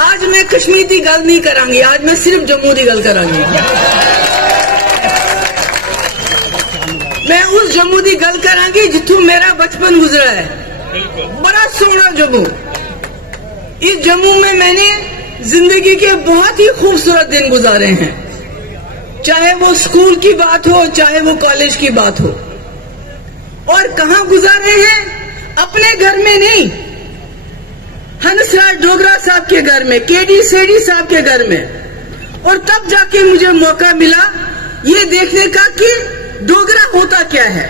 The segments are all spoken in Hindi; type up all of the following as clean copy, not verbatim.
आज मैं कश्मीर की गल नहीं करांगी, आज मैं सिर्फ जम्मू की गल करांगी। मैं उस जम्मू की गल करांगी जिथों मेरा बचपन गुजरा है। बड़ा सोहना जम्मू। इस जम्मू में मैंने जिंदगी के बहुत ही खूबसूरत दिन गुजारे हैं, चाहे वो स्कूल की बात हो, चाहे वो कॉलेज की बात हो। और कहां गुजारे हैं? अपने घर में नहीं, हंसराज डोगरा साहब के घर में, केडी सेठी साहब के घर में। और तब जाके मुझे मौका मिला ये देखने का कि डोगरा होता क्या है,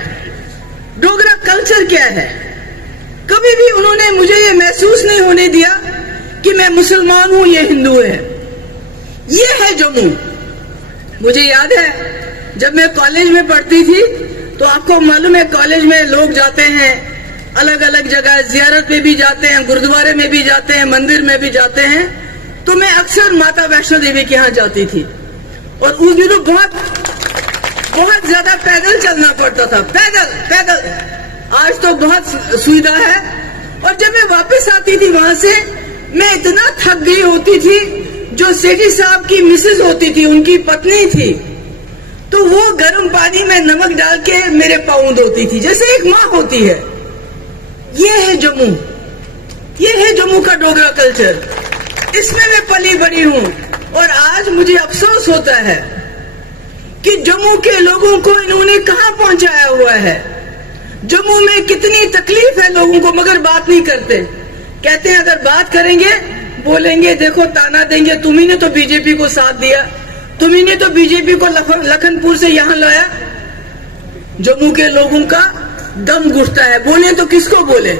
डोगरा कल्चर क्या है। कभी भी उन्होंने मुझे ये महसूस नहीं होने दिया कि मैं मुसलमान हूं, ये हिंदू है। ये है जम्मू। मुझे याद है जब मैं कॉलेज में पढ़ती थी तो आपको मालूम है कॉलेज में लोग जाते हैं अलग अलग जगह, जियारत में भी जाते हैं, गुरुद्वारे में भी जाते हैं, मंदिर में भी जाते हैं। तो मैं अक्सर माता वैष्णो देवी के यहाँ जाती थी और उस दिनों बहुत ज्यादा पैदल चलना पड़ता था, पैदल। आज तो बहुत सुविधा है। और जब मैं वापस आती थी वहां से, मैं इतना थक गई होती थी। जो सेठी साहब की मिसेज होती थी, उनकी पत्नी थी, तो वो गर्म पानी में नमक डाल के मेरे पाँव धोती थी, जैसे एक माँ होती है। ये है जम्मू, ये है जम्मू का डोगरा कल्चर। इसमें मैं पली बड़ी हूँ। और आज मुझे अफसोस होता है कि जम्मू के लोगों को इन्होंने कहां पहुंचाया हुआ है। जम्मू में कितनी तकलीफ है लोगों को, मगर बात नहीं करते। कहते हैं अगर बात करेंगे, बोलेंगे, देखो ताना देंगे, तुम्ही ने तो बीजेपी को साथ दिया, तुम्ही ने तो बीजेपी को लखनपुर से यहां लाया। जम्मू के लोगों का दम घुटता है। बोले तो किसको बोले,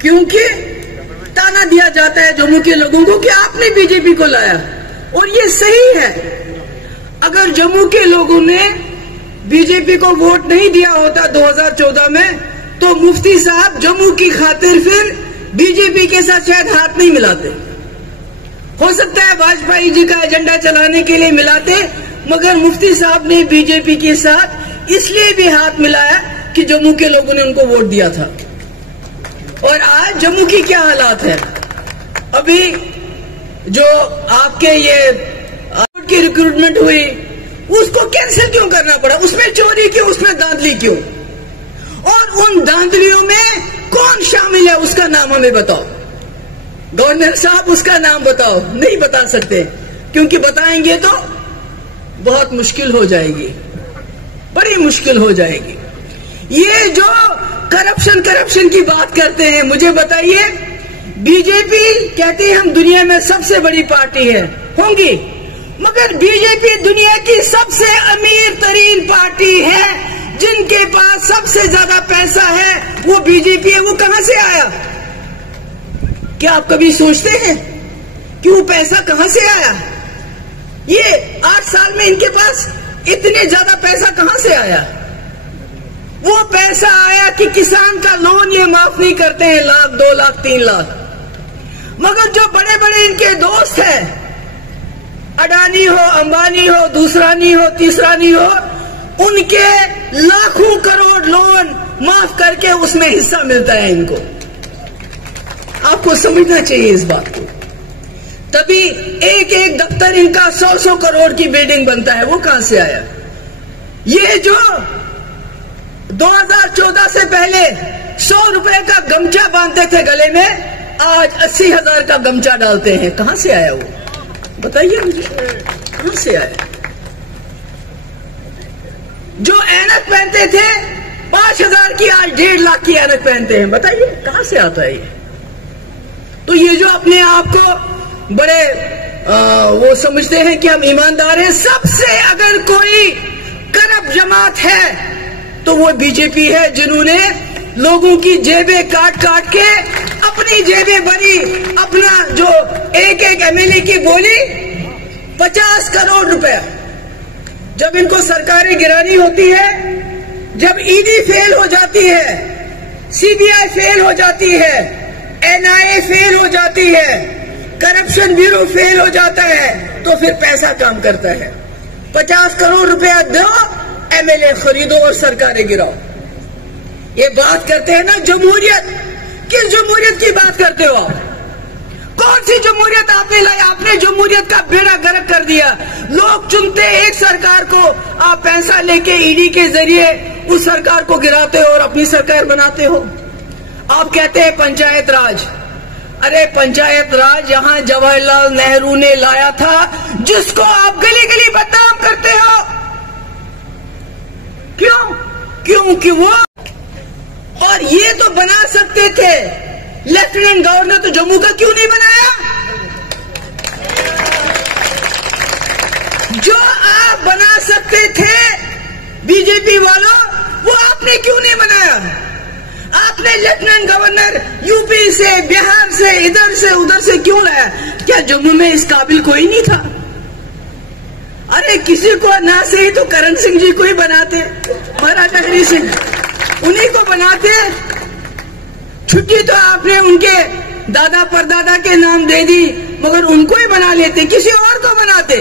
क्योंकि ताना दिया जाता है जम्मू के लोगों को कि आपने बीजेपी को लाया। और ये सही है। अगर जम्मू के लोगों ने बीजेपी को वोट नहीं दिया होता 2014 में, तो मुफ्ती साहब जम्मू की खातिर फिर बीजेपी के साथ शायद हाथ नहीं मिलाते। हो सकता है वाजपेयी जी का एजेंडा चलाने के लिए मिलाते, मगर मुफ्ती साहब ने बीजेपी के साथ इसलिए भी हाथ मिलाया कि जम्मू के लोगों ने उनको वोट दिया था। और आज जम्मू की क्या हालात है? अभी जो आपके ये की रिक्रूटमेंट हुई, उसको कैंसिल क्यों करना पड़ा? उसमें चोरी क्यों, उसमें धांधली क्यों? और उन धांधलियों में कौन शामिल है, उसका नाम हमें बताओ। गवर्नर साहब, उसका नाम बताओ। नहीं बता सकते, क्योंकि बताएंगे तो बहुत मुश्किल हो जाएगी, बड़ी मुश्किल हो जाएगी। ये जो करप्शन की बात करते हैं, मुझे बताइए, बीजेपी कहती है हम दुनिया में सबसे बड़ी पार्टी है, होंगी, मगर बीजेपी दुनिया की सबसे अमीर तरीन पार्टी है। जिनके पास सबसे ज्यादा पैसा है वो बीजेपी है। वो कहां से आया? क्या आप कभी सोचते हैं कि वो पैसा कहां से आया? ये 8 साल में इनके पास इतने ज्यादा पैसा कहां से आया? वो पैसा आया कि किसान का लोन ये माफ नहीं करते हैं, 1 लाख, 2 लाख, 3 लाख। मगर जो बड़े बड़े इनके दोस्त हैं, अडानी हो, अंबानी हो, दूसरा नहीं हो, तीसरा नहीं हो, उनके लाखों करोड़ लोन माफ करके उसमें हिस्सा मिलता है इनको। आपको समझना चाहिए इस बात को। तभी एक एक दफ्तर इनका 100-100 करोड़ की बिल्डिंग बनता है। वो कहां से आया? ये जो 2014 से पहले 100 रुपए का गमछा बांधते थे गले में, आज 80,000 का गमछा डालते हैं। कहां से आया वो? बताइए मुझे, कहां से आया? जो ऐनक पहनते थे 5,000 की, आज 1.5 लाख की ऐनक पहनते हैं। बताइए कहां से आता है ये? तो ये जो अपने आप को बड़े वो समझते हैं कि हम ईमानदार हैं, सबसे अगर कोई करप्ट जमात है तो वो बीजेपी है, जिन्होंने लोगों की जेबें काट काट के अपनी जेबें भरी। अपना जो एक एक एमएलए की बोली 50 करोड़ रुपया। जब इनको सरकारें गिरानी होती है, जब ईडी फेल हो जाती है, सीबीआई फेल हो जाती है, एनआईए फेल हो जाती है, करप्शन ब्यूरो फेल हो जाता है, तो फिर पैसा काम करता है। 50 करोड़ रुपया दो, एमएलए खरीदो और सरकारें गिराओ। ये बात करते हैं ना जमहूरियत। किस जमहूरियत की बात करते हो आप? कौन सी जमहूरियत आपने लाई? आपने जमहूरियत का बेड़ा गर्क कर दिया। लोग चुनते एक सरकार को, आप पैसा लेके ईडी के जरिए उस सरकार को गिराते हो और अपनी सरकार बनाते हो। आप कहते हैं पंचायत राज। अरे पंचायत राज यहां जवाहरलाल नेहरू ने लाया था, जिसको आप गली गली बदनाम करते हो। क्यों? क्योंकि वो, और ये तो बना सकते थे, लेफ्टिनेंट गवर्नर तो जम्मू का क्यों नहीं बनाया? जो आप बना सकते थे बीजेपी वालों, वो आपने क्यों नहीं बनाया? आपने लेफ्टिनेंट गवर्नर यूपी से, बिहार से, इधर से उधर से क्यों लाया? क्या जम्मू में इस काबिल कोई नहीं था? अरे किसी को ना सही तो करण सिंह जी को ही बनाते, महाराजा हरि सिंह, उन्हीं को बनाते। छुट्टी तो आपने उनके दादा परदादा के नाम दे दी, मगर उनको ही बना लेते, किसी और को बनाते,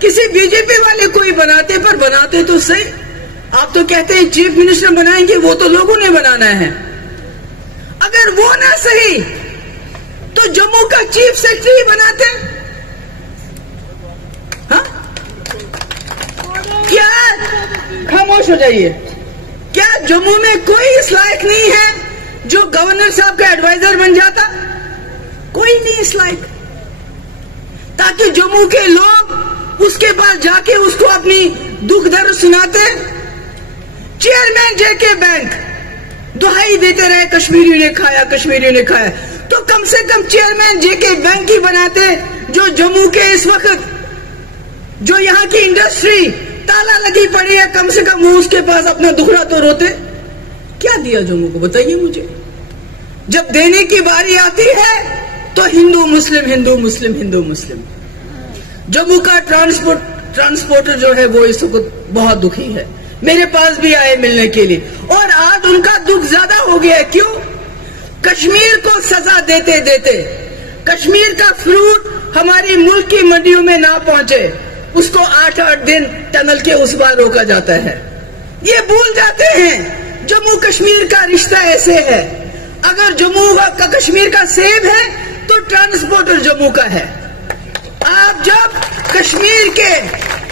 किसी बीजेपी वाले को ही बनाते, पर बनाते तो सही। आप तो कहते हैं चीफ मिनिस्टर बनाएंगे, वो तो लोगों ने बनाना है। अगर वो ना सही तो जम्मू का चीफ सेक्रेटरी बनाते। हाँ? क्या? खामोश हो जाइए। क्या जम्मू में कोई इस लायक नहीं है जो गवर्नर साहब का एडवाइजर बन जाता? कोई नहीं इस लायक, ताकि जम्मू के लोग उसके पास जाके उसको अपनी दुख दर्द सुनाते। चेयरमैन जेके बैंक दुहाई देते रहे, कश्मीरियों ने खाया, कश्मीरियों ने खाया, तो कम से कम चेयरमैन जेके बैंक ही बनाते, जो जम्मू के इस वक्त जो यहाँ की इंडस्ट्री ताला लगी पड़ी है, कम से कम वो उसके पास अपना दुखड़ा तो रोते। क्या दिया जम्मू को, बताइए मुझे। जब देने की बारी आती है तो हिंदू मुस्लिम, हिंदू मुस्लिम, हिंदू मुस्लिम। जम्मू का ट्रांसपोर्टर जो है वो इस वक्त बहुत दुखी है, मेरे पास भी आए मिलने के लिए, और आज उनका दुख ज्यादा हो गया है। क्यों? कश्मीर को सजा देते देते कश्मीर का फ्रूट हमारी मुल्क की मंडियों में ना पहुंचे, उसको 8-8 दिन टनल के उस पार रोका जाता है। ये भूल जाते हैं जम्मू कश्मीर का रिश्ता ऐसे है। अगर जम्मू का कश्मीर का सेब है तो ट्रांसपोर्टर जम्मू का है। आप जब कश्मीर के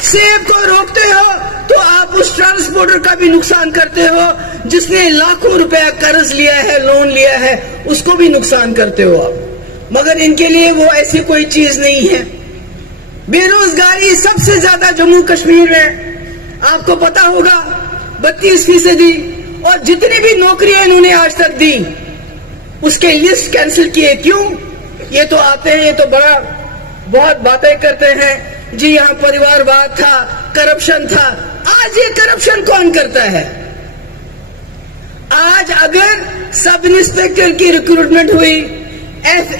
सेब को रोकते हो तो आप उस ट्रांसपोर्टर का भी नुकसान करते हो, जिसने लाखों रुपया कर्ज लिया है, लोन लिया है, उसको भी नुकसान करते हो आप। मगर इनके लिए वो ऐसी कोई चीज नहीं है। बेरोजगारी सबसे ज्यादा जम्मू कश्मीर में, आपको पता होगा 32%, और जितनी भी नौकरियां इन्होंने आज तक दी उसके लिस्ट कैंसिल किए। क्यों? ये तो आते हैं, ये तो बहुत बातें करते हैं जी, यहाँ परिवारवाद था, करप्शन था। आज ये करप्शन कौन करता है? आज अगर सब इंस्पेक्टर की रिक्रूटमेंट हुई, FA